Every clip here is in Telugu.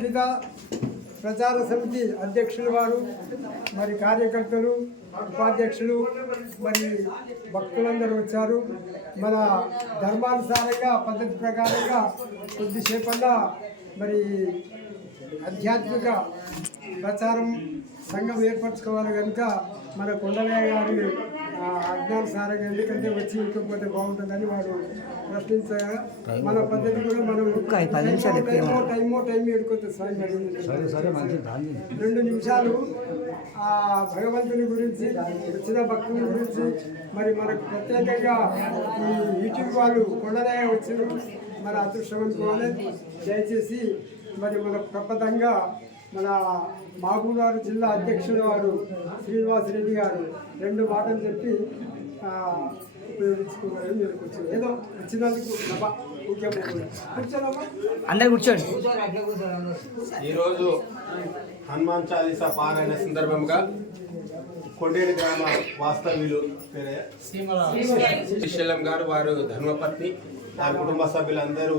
గీత ప్రచార సమితి అధ్యక్షులు వారు మరి కార్యకర్తలు ఉపాధ్యక్షులు మరి భక్తులందరూ వచ్చారు. మన ధర్మానుసారంగా పద్ధతి ప్రకారంగా కొద్దిసేపల్లా మరి ఆధ్యాత్మిక ప్రచారం సంఘం ఏర్పరచుకోవాలి కనుక మన కొండలయ్య గారి ఆ, అజ్ఞానుసారంగా ఎందుకంటే వచ్చి ఇంకపోతే బాగుంటుందని వాడు ప్రశ్నించగా మన పద్ధతి కూడా మనం టైమో టైమో టైం ఎడుకోవచ్చు సార్ మరి రెండు నిమిషాలు ఆ భగవంతుని గురించి వచ్చిన భక్తుని గురించి మరి మనకు ప్రత్యేకంగా ఈ యూట్యూబ్ వాళ్ళు కొండలయ్య వచ్చారు మన అదృష్టం అనుకోవాలి. దయచేసి మరి మన ప్రపదంగా మన మహబూబ్నగర్ జిల్లా అధ్యక్షుడు వారు శ్రీనివాస్ రెడ్డి గారు రెండు మాటలు చెప్పి ఉపయోగించుకోవాలని ఏదో వచ్చినందుకు అందరు కూర్చోండి. ఈరోజు హనుమాన్ చాలీసా పారాయణ సందర్భంగా కొండేటి గ్రామ వాస్తవ్యులు పేరే శ్రీశైలం గారు వారు ధర్మపత్ని వారి కుటుంబ సభ్యులందరూ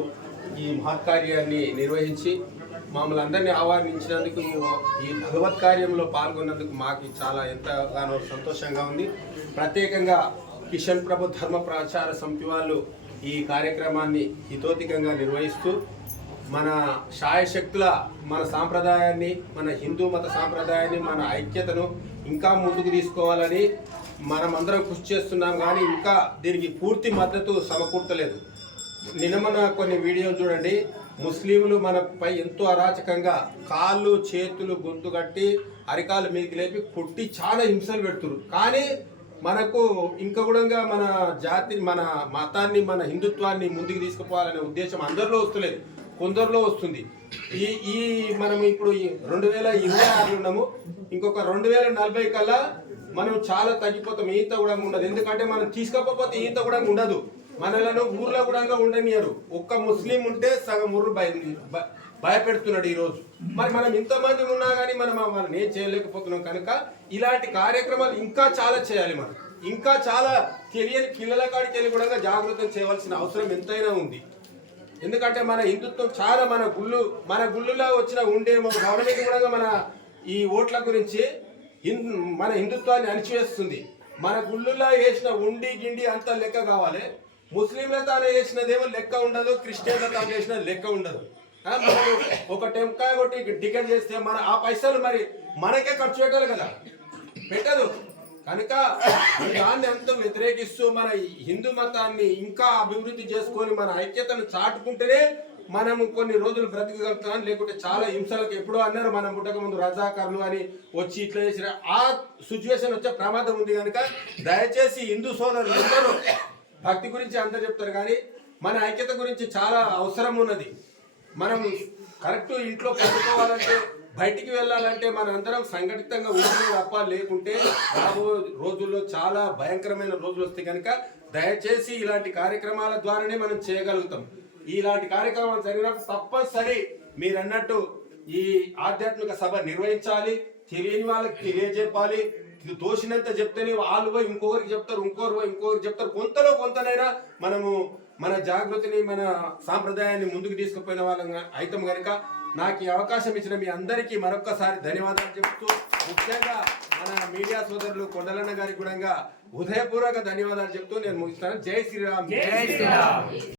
ఈ మహత్కార్యాన్ని నిర్వహించి మమ్మల్ని అందరినీ ఆహ్వానించినందుకు ఈ- ఈ భగవత్ కార్యంలో పాల్గొన్నందుకు మాకు చాలా ఎంతగానో సంతోషంగా ఉంది. ప్రత్యేకంగా కిషన్ ప్రభు ధర్మ ప్రచార సమితి వాళ్ళు ఈ కార్యక్రమాన్ని హితోతికంగా నిర్వహిస్తూ మన శాయశక్తుల మన సాంప్రదాయాన్ని మన హిందూ మత సాంప్రదాయాన్ని మన ఐక్యతను ఇంకా ముందుకు తీసుకోవాలని మనమందరం కృషి చేస్తున్నాం. కానీ ఇంకా దీనికి పూర్తి మద్దతు సమకూర్తలేదు నినమన కొన్ని వీడియోలు చూడండి. ముస్లింలు మనపై ఎంతో అరాచకంగా కాళ్ళు చేతులు గొంతు కట్టి అరికాలు మీదకి లేపి కొట్టి చాలా హింసలు పెడుతున్నారు కానీ మనకు ఇంకా కూడా మన జాతి మన మతాన్ని మన హిందుత్వాన్ని ముందుకు తీసుకుపోవాలనే ఉద్దేశం అందరిలో వస్తలేదు. కొందరిలో వస్తుంది. ఈ ఈ మనం ఇప్పుడు రెండు వేల ఇరవై ఆరు ఉన్నాము. ఇంకొక రెండు వేల నలభై కల్లా మనం చాలా తగ్గిపోతాం. ఈత కూడా ఉండదు. ఎందుకంటే మనం తీసుకోకపోతే ఈత కూడా ఉండదు. మనలను ఊర్లో కూడా ఉండనియరు. ఒక్క ముస్లిం ఉంటే సగం ఊర్రు భయ భయపెడుతున్నాడు ఈరోజు. మరి మనం ఇంతమంది ఉన్నా కానీ మనం వాళ్ళని ఏం చేయలేకపోతున్నాం కనుక ఇలాంటి కార్యక్రమాలు ఇంకా చాలా చేయాలి మనం. ఇంకా చాలా తెలియని పిల్లల కాడికి వెళ్ళి కూడా జాగృతం చేయవలసిన అవసరం ఎంతైనా ఉంది. ఎందుకంటే మన హిందుత్వం చాలా మన గుళ్ళు మన గుళ్ళులో వచ్చిన ఉండే గవర్నమెంట్ కూడా మన ఈ ఓట్ల గురించి మన హిందుత్వాన్ని అణిచివేస్తుంది. మన గుళ్ళులో వేసిన ఉండి గిండి అంత లెక్క కావాలి. ముస్లింల తాను వేసినదేమో లెక్క ఉండదు క్రిస్టియన్ల తాను చేసిన లెక్క ఉండదు. మనము ఒక టెంకాయ కొట్టి టికెట్ చేస్తే మన ఆ పైసలు మరి మనకే ఖర్చు పెట్టాలి కదా. పెట్టదు. కనుక దాన్ని అంతా వ్యతిరేకిస్తూ మన హిందూ మతాన్ని ఇంకా అభివృద్ధి చేసుకొని మన ఐక్యతను చాటుకుంటేనే మనము కొన్ని రోజులు బ్రతకగలుగుతాం లేకుంటే చాలా హింసలకు ఎప్పుడో అన్నారు మనం పుట్టక ముందు రజాకారులు అని వచ్చి ఇట్లా చేసిన ఆ సిచ్యువేషన్ వచ్చే ప్రమాదం ఉంది కనుక దయచేసి హిందూ సోదరులు అందరూ భక్తి గురించి అందరు చెప్తారు కానీ మన ఐక్యత గురించి చాలా అవసరం ఉన్నది. మనం కరెక్ట్ ఇంట్లో పడుకోవాలంటే బయటికి వెళ్ళాలంటే మన అందరం సంఘటితంగా ఉంటుంది తప్ప లేకుంటే రాబో రోజుల్లో చాలా భయంకరమైన రోజులు వస్తాయి కనుక దయచేసి ఇలాంటి కార్యక్రమాల ద్వారానే మనం చేయగలుగుతాం. ఇలాంటి కార్యక్రమాలు జరిగినప్పుడు తప్పనిసరి మీరు అన్నట్టు ఈ ఆధ్యాత్మిక సభ నిర్వహించాలి తెలియని వాళ్ళకి తెలియజెప్పాలి తోసినంత చెప్తేనే వాళ్ళు పోయి ఇంకొకరికి చెప్తారు ఇంకొకరు పోయి ఇంకొకరికి చెప్తారు. కొంతలో కొంతనైనా మనము మన జాగృతిని మన సాంప్రదాయాన్ని ముందుకు తీసుకుపోయిన వాళ్ళం అయితే కనుక నాకు ఈ అవకాశం ఇచ్చిన మీ అందరికీ మరొక్కసారి ధన్యవాదాలు చెప్తూ ముఖ్యంగా మన మీడియా సోదరులు కొండలన్న గారికి కూడా హృదయపూర్వక ధన్యవాదాలు చెప్తూ నేను ముగిస్తాను. జై శ్రీరామ్. జై శ్రీరామ్.